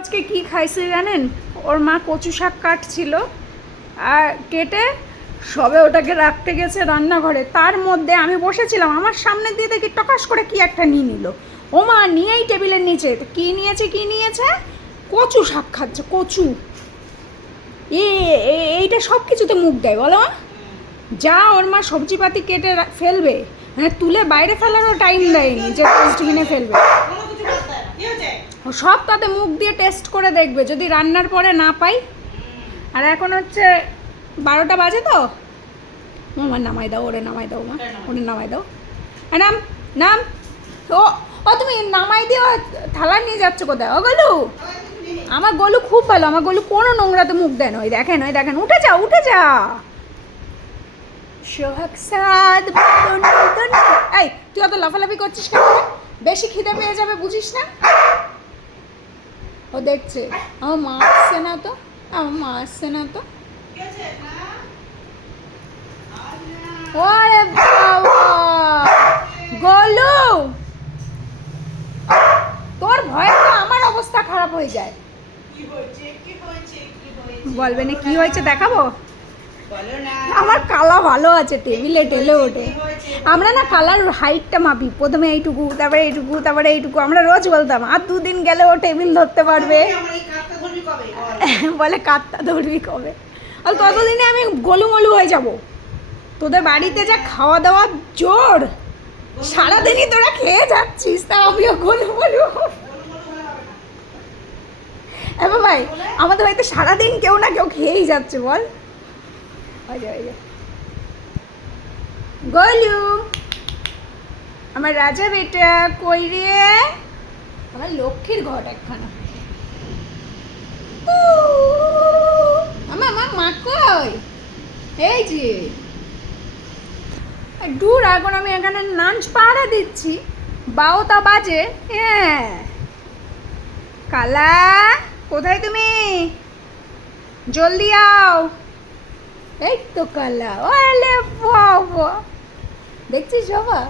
আজকে কি খাইছে জানেন? ওর মা কচু শাক কাটছিল আর কেটে সবে ওটাকে রাখতে গেছে রান্নাঘরে। তার মধ্যে আমি বসেছিলাম, আমার সামনে দিয়ে দেখি টকাশ করে কি একটা নিয়ে নিল। ও মা নিয়েই টেবিলের নিচে কি নিয়েছে? কচু শাক খাচ্ছে, কচু। এইটা সব কিছুতে মুখ দেয় বলো। যা ওর মা সবজিপাতি কেটে ফেলবে, হ্যাঁ তুলে বাইরে ফেলারও টাইম দেয়নি যে ডাস্টবিনে ফেলবে। ও সব তাতে মুখ দিয়ে টেস্ট করে দেখবে যদি রান্নার পরে না পাই। আর এখন হচ্ছে 12টা বাজে তো। আমার নামাই দাও, ওরে নামাই দাও, মা ওরে নামাই দাও। নাম নাম ও ও তুমি নামাই দিয়ে থালা নিয়ে যাচ্ছ কোথায়? ও গলু, আমার গলু খুব ভালো, আমার গলু কোনো নোংরাতে মুখ দেয় না। ওই দেখেন উঠে যা। সোহাগ সাদ এই তুই অত লাফালাফি করছিস কেন? বেশি খিদে পেয়ে যাবে, বুঝিস না? ও দেখছে আমার মা আসছে না তো। ওরে বাবা গলু, তোর ভয়ে তো আমার অবস্থা খারাপ হয়ে যায়। বলবে না কি হয়েছে দেখাবো? আমার কালা ভালো আছে, টেবিলে টেলে ওঠে। আমরা না কালার হাইটটা মাপি, প্রথমে এইটুকু, তারপরে এইটুকু। আমরা রোজ বলতাম আর 2 দিন গেলে ও টেবিল ধরতে পারবে। বলে কাতটা ধরবি কবে? আর ততদিনে আমি গোলুমলু হয়ে যাব। তোদের বাড়িতে যা খাওয়া দাওয়া জোর, সারাদিনই তোরা খেয়ে যাচ্ছিস, তা আমিও গোলুমলু। এবার ভাই আমাদের বাড়িতে সারাদিন কেউ না কেউ খেয়েই যাচ্ছে, বল। গলু আমার রাজা বেটা কই রে? আমার লক্ষ্মীর ঘট একখানা। আমার মা কই? এই যে দূর, এখন আমি এখানে লাঞ্চ পাহারা দিচ্ছি, 12টা বাজে। হ্যাঁ কালা কোথায় তুমি? জলদি আও। এই তো কালা, ওলে বাবা দেখছিস বাবা।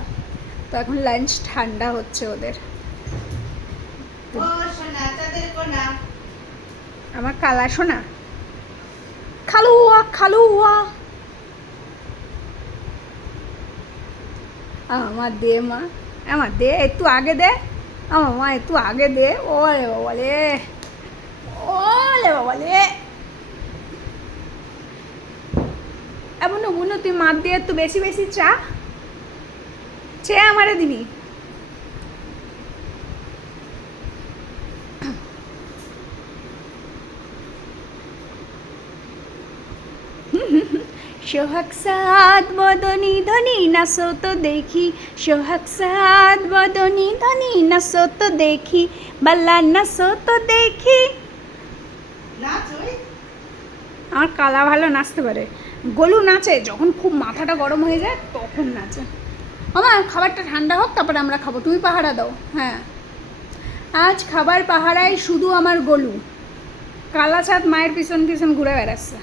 তো এখন লাঞ্চ ঠান্ডা হচ্ছে ওদের। আমার কালা সোনা খালুয়া আমার দে মা, আমার দে একটু আগে দে, আমার মা একটু আগে দে। ওরে বাবা লে এমন বুনো, তুই মার দিয়ে একটু বেশি চা আমারে দিবি। সোহাগ সাদ বদনি ধনি নাচো তো দেখি, সোহাগ সাদ বদনি ধনি নাচো তো দেখি, বাল্লা নাচো তো দেখি। আমার কালা ভালো নাচতে পারে, গলু নাচে যখন খুব মাথাটা গরম হয়ে যায় তখন নাচে। আমার খাবারটা ঠান্ডা হোক তারপরে আমরা খাবো, তুমি পাহারা দাও। হ্যাঁ আজ খাবার পাহারায় শুধু আমার গলু, কালা ছাদ মায়ের পিছন ঘুরে বেড়াচ্ছে।